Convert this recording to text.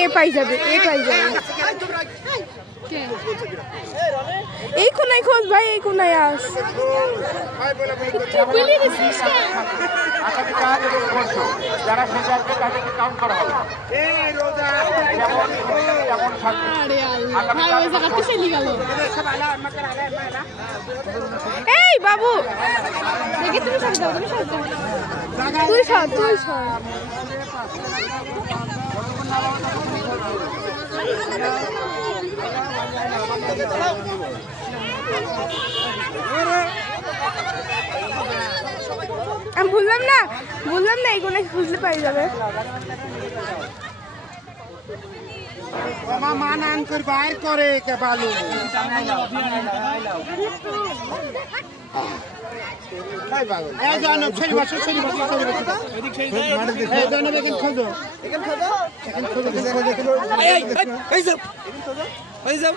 এ পাই যাবে এই কোনায় খোঁজ ভাই, এই কোনায় আস। যারা সেজারকে তাদেরকে কাউন্ট করা হবে। এই বাবু তুই সর আমি বললাম না এই কোনায় খুঁজলে পাই যাবে। মান আন করে বাইর করে কে বালু এই জানো ছেড়ে বসো এই জানো এখানে খোঁজো এই যাও